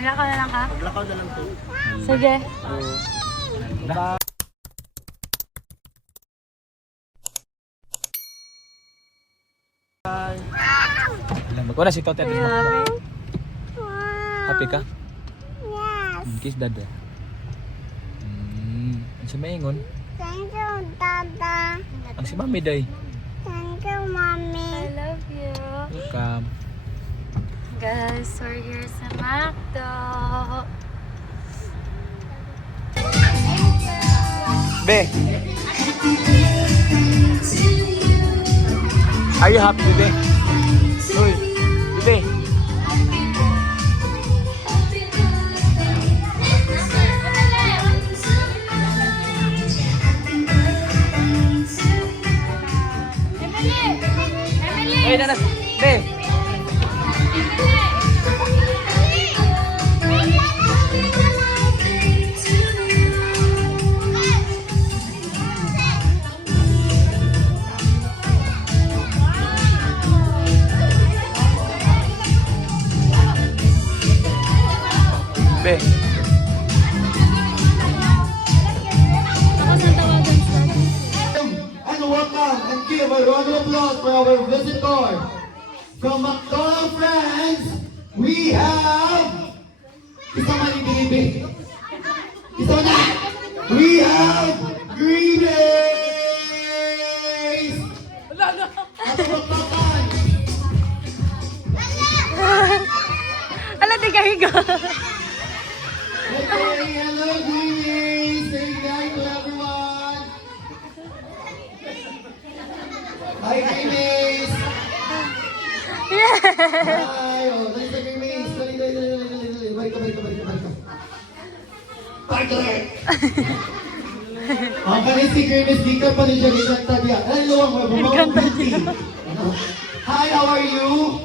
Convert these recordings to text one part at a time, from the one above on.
Maglakaw na lang ka? Maglakaw na lang to. Sige. Magkuna si Tote. Grabe. Happy ka? Yes. Kiss dada. Ang si maingon. Thank you, Dada. Ang si Mami day. Thank you, Mommy. I love you. Welcome. Guys, we're here sa McDo. Be. Are you happy, Be? Uy, Be. Hey, Danas. Be. Be. And welcome and give a round of applause for our visitor. From McDonald's friends, we have... Isa man yung binibi. Isa man na! We have Green Days! At magpapan! Ala, di ka higa. Okay, hello Green Days! Say hi to everyone! Hi Green Days! Hi! Oh, dali sa Green Days! Dali. Balik ka. Partner! Ang kanin si Green Days, di ka pa rin siya ginagta niya. Hello, ang mababang Hi, how are you?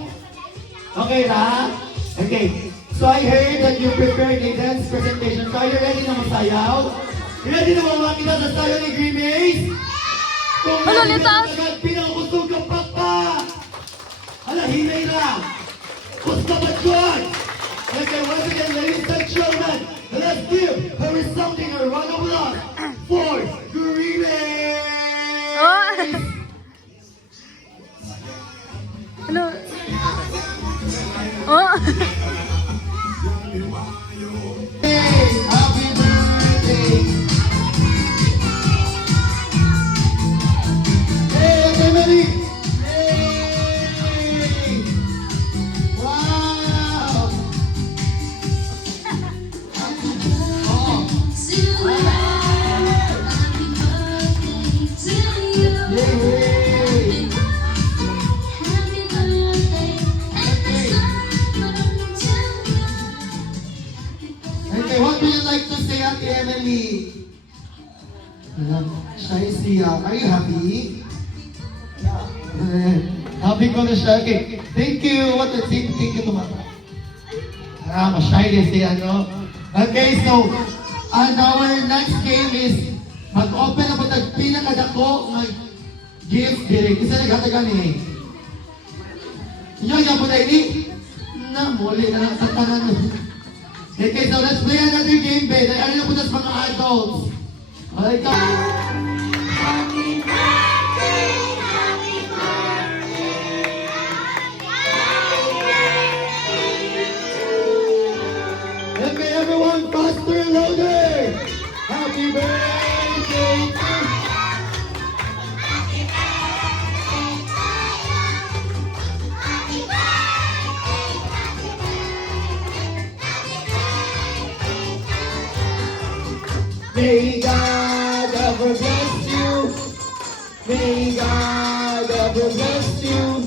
Okay na? Okay. So I heard that you prepared a dance presentation. So are you ready na masayaw? Ready na mamakita sa sayaw ni Green Days? Kung Ano, ready litas? na agad, pinangkusog ka pa! Hala, hinay na! Kusta ba dyan? Okay, once again, ladies and gentlemen, let's give a resounding round of applause for Green Days! Oh. Ano? Oh. Happy birthday! Hey, Emily! Hey! Wow! Oh! Yay! Okay, what would you like to say, Ate Emily? Siya siya. Are you happy? Happy ko na siya. Okay, thank you. What the thank you to mama. Mashy din siya, no? Okay, so, and our next game is mag-open na po tag pinakadako mag-gift direct. Isa nagkatagan ni. Inyo yan po na ini? Na, muli na lang sa tanan. Okay, so let's play another game, babe. Ano na po sa mga adults? Alright, go. Okay, everyone, faster and louder. Happy birthday to May God ever bless you. May God ever bless you.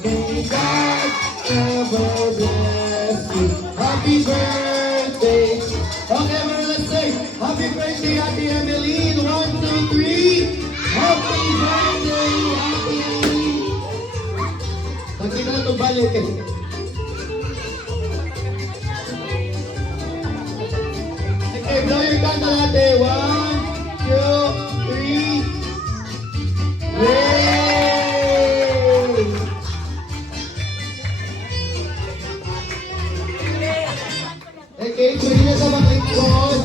May God ever bless you. Happy birthday. Okay, everyone, let's say happy birthday, Ate Emily. 1, 2, 3. Happy birthday, Ate Emily. Pagkita na itong balik eh. Okay, blow your candle, Ate. 1, 2, 3. Yay! Okay, pwede na sa mga ikon.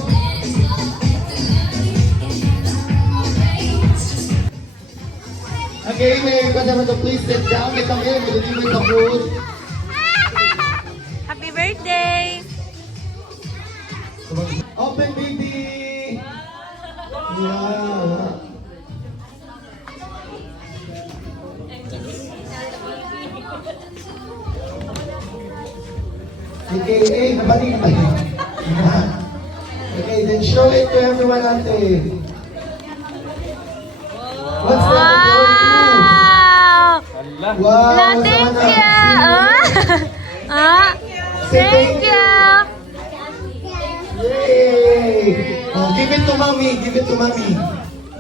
Okay, may kasama to please sit down. May kami, mag-deliver sa food. Happy birthday! Open, baby! Yeah. Okay, nabalik na. Okay, then show it to everyone ate. What's that? Wow! Allah. Wow! La, thank you! Ah, thank you! Yay! Oh, give it to mommy. Give it to mommy.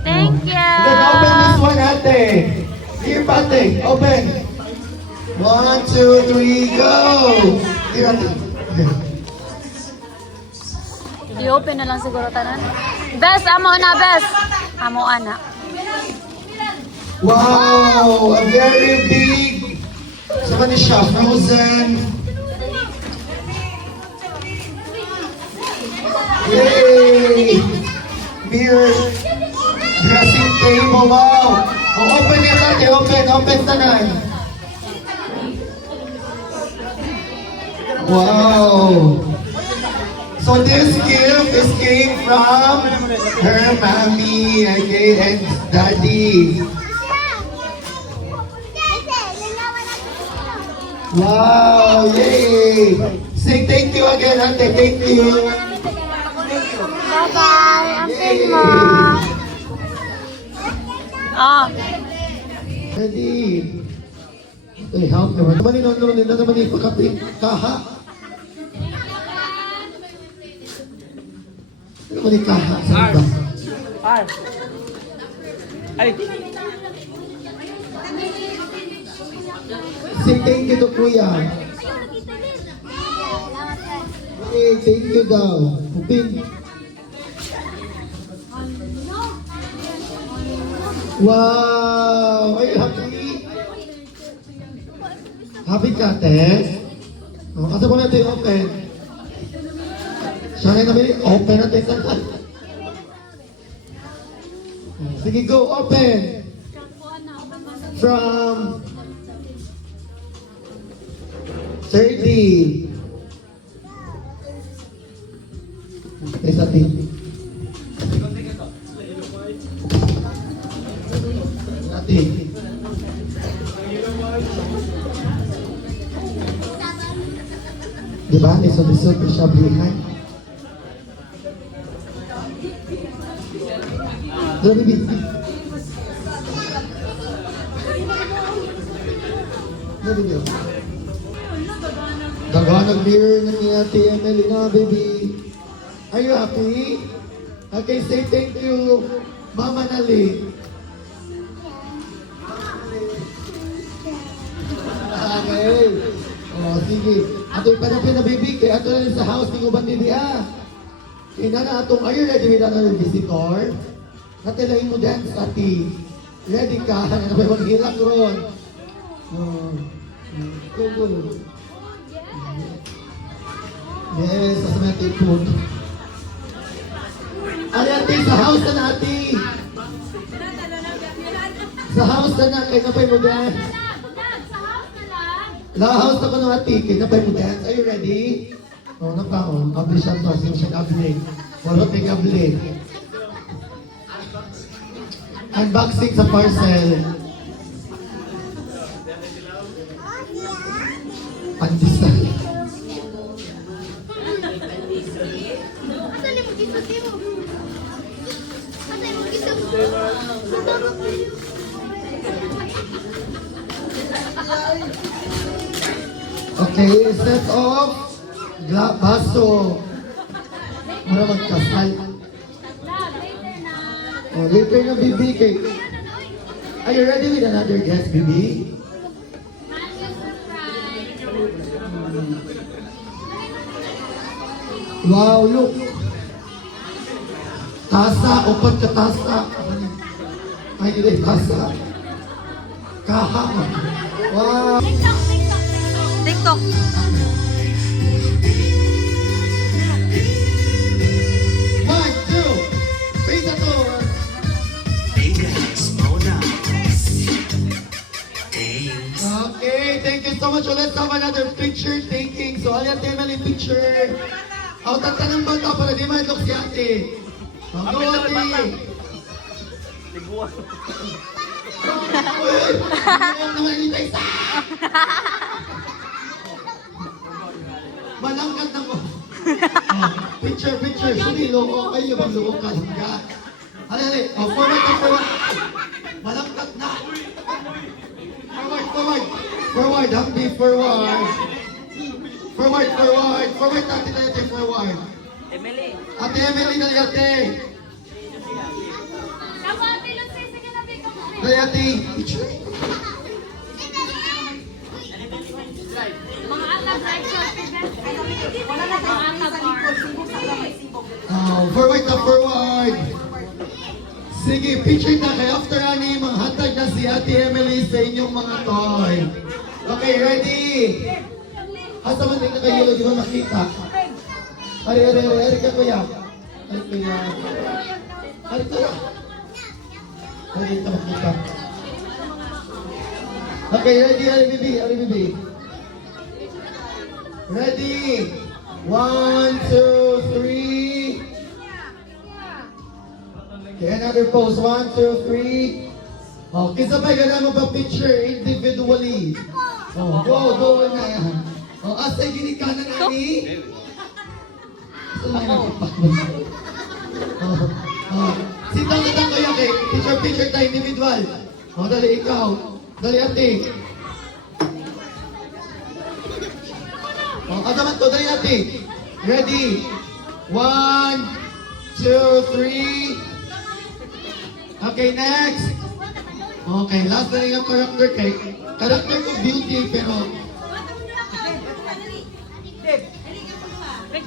Thank you! Then open this one, ate. Here, ate. Open. 1, 2, 3, go! Here, ate. I-open na lang siguro tanan. Bes, amo na, bes! Amo ana. Wow! A very big. Sama ni siya, frozen. Yay! Mirror. Dressing table, wow! Oh, open yan natin, open tanan. Wow! So this gift is came from her mommy, okay, and daddy. Wow! Yay! Say thank you again, ate. Thank you. Bye-bye! Amping mo! Ah, Ready? Hey, help naman. Naman nila naman yung pagkaping kaha. Ano naman yung kaha? Saan ba? Ay. Say thank you to kuya. Hey, thank you daw. Uping. Wow! Ay, happy! Happy ka, Tess? Kasi mo natin open. Siya rin namin, open natin sa Sige, go, open! From 30. Next natin. Natin. Diba? Lisod-lisod pa siya behind. Diba, baby? Diba, baby? Daganag mirror na ni Ate Emily na, baby. Are you happy? Okay, say thank you, Mama Nali. Okay. Oh, sige. Ato'y panapin na, baby. Kaya ato na rin sa house ni Uban, baby, ha? Kaya na atong, are you ready with another visitor? Natilahin mo dance, Ate. Ready ka? Ano ba yung hilak ron? Oh. Go. Yes, sa natin food. Ay, ate, sa house na natin. Sa house na na, kaya napay mo dance. Sa house na ko na ate, kaya napay mo dance. Are you ready? Oh, nakaon. Abli siya to, sino siya abli. Wala may abli. Unboxing sa parcel. Pandesal. Okay, set of baso. Mura magkasal. Oh, later na, baby. Are you ready with another guest, baby? Wow, look. Tasa, upat ka tasa. Ay, hindi, tasa. Kaha. Wow. TikTok. One, two. Pizza tour. Hey guys, hold on. Thanks. Okay, thank you so much. So let's have another picture taking. So ayan, Emily, picture. Ang tata ng bata para di ma-look si ate. Go, ate. Tiguan. Ang naman itay sa... Malangkat na mo. Picture. Sumilo ko kayo. Magluko ka lang ka. Alali. Forward. Malangkat na. Forward. Hamdi, forward. Forward natin na ito. Forward. Emily. Ate Emily, dali ate. Kamu ate Lucy, sige na bigyan mo. Dali ate. Picture. Mga atag right shot, best. Wala na mga atag Forward. Sige, picture na kayo. After ani, mga hatag na si Ate Emily sa inyong mga toy. Okay, ready? Asa man din na kayo, di ba makita? Ari ka kuya. Ari ka makita. Okay, ready, Ari Bibi. Ready? 1, 2, 3. Okay, another pose. 1, 2, 3. Okay, sabay ka naman pa picture individually. Oh, go na yan. Oh, asa gini ka na nani? Asa na nakipak mo? Sit down kayo, okay? Picture tayo, individual. Oh, dali ikaw. Dali ate. Oh, asa man to, dali ate. Ready? 1, 2, 3. Okay, next. Okay, last na rin ang character kay. Character ko beauty, pero...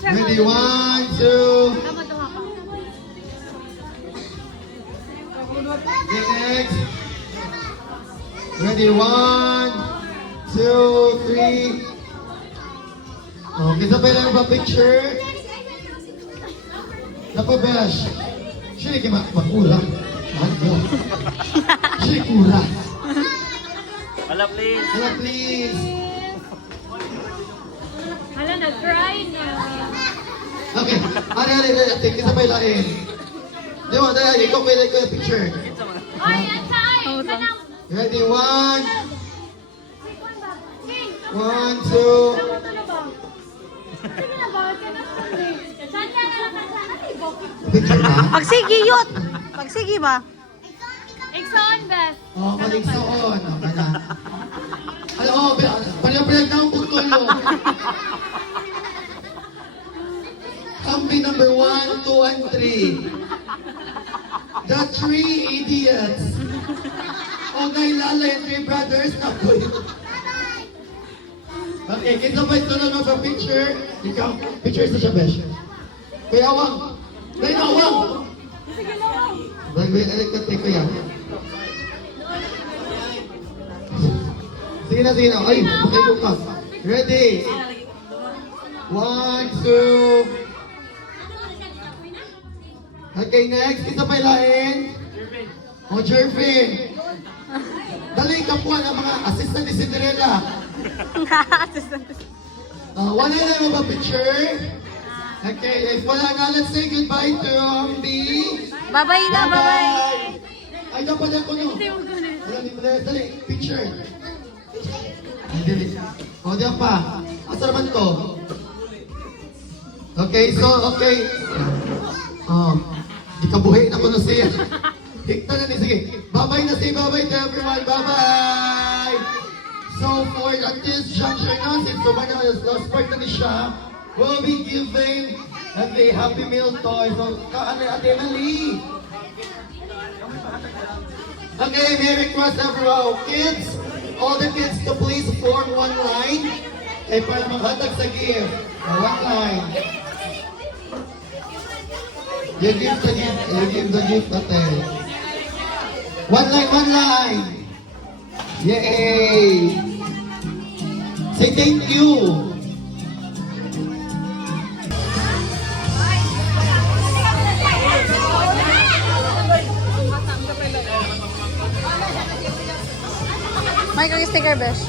Ready, 1, 2. Kamu tuha pa. Okay, next. Ready, 1, 2, 3. Okay, sabay lang ba picture? Napabesh. Sino kayo makura? Sino kura? Hala, please. Hala, please. Hala, nag-cry na. Okay, ari, sabay lain. Di mo, dahil, ikaw pwede ko yung picture. Oy, atay! Kanang... Ready, 1, 1, 2. Picture na? Pagsigi ba? Iksoon, best. Oh, maligsoon. Okay na. Ano, pala-pala na ang putulo. Kambi number 1, 2, and 3. The 3 idiots. Okay, Lala and 3 brothers. Okay, kita ba ito na magpa-picture? Ikaw, picture sa siya, Besh. Kuya Awang. Kuya Awang. Sige na. Bagay, kuya. Sige na. Ay, makikot ka. Ready? 1, 2. Okay, next. Kita pa ilahin. O, Jervin. Dali ka po ang mga assistant ni Cinderella. Wala na yung mga picture. Okay, if wala na, let's say goodbye to Ambi. Bye-bye na, bye-bye. Ay, dapat ako no. Dali, picture. Ay, dali. O, diyan pa. Asa naman to? Okay, okay. Ikabuhay na ko na siya. Hikta na ni, sige. Bye-bye na, say bye-bye to everyone. Bye-bye! So, for at this juncture now, since Romana is last part na ni siya, we'll be giving a Happy Meal toy. So, Ate Emily. Okay, may request everyone. Kids, all the kids to please form one line. Para maghatag sa gift. One line. You give the gift, Ate. One line. Yay! Say thank you. May kang sticker, besh.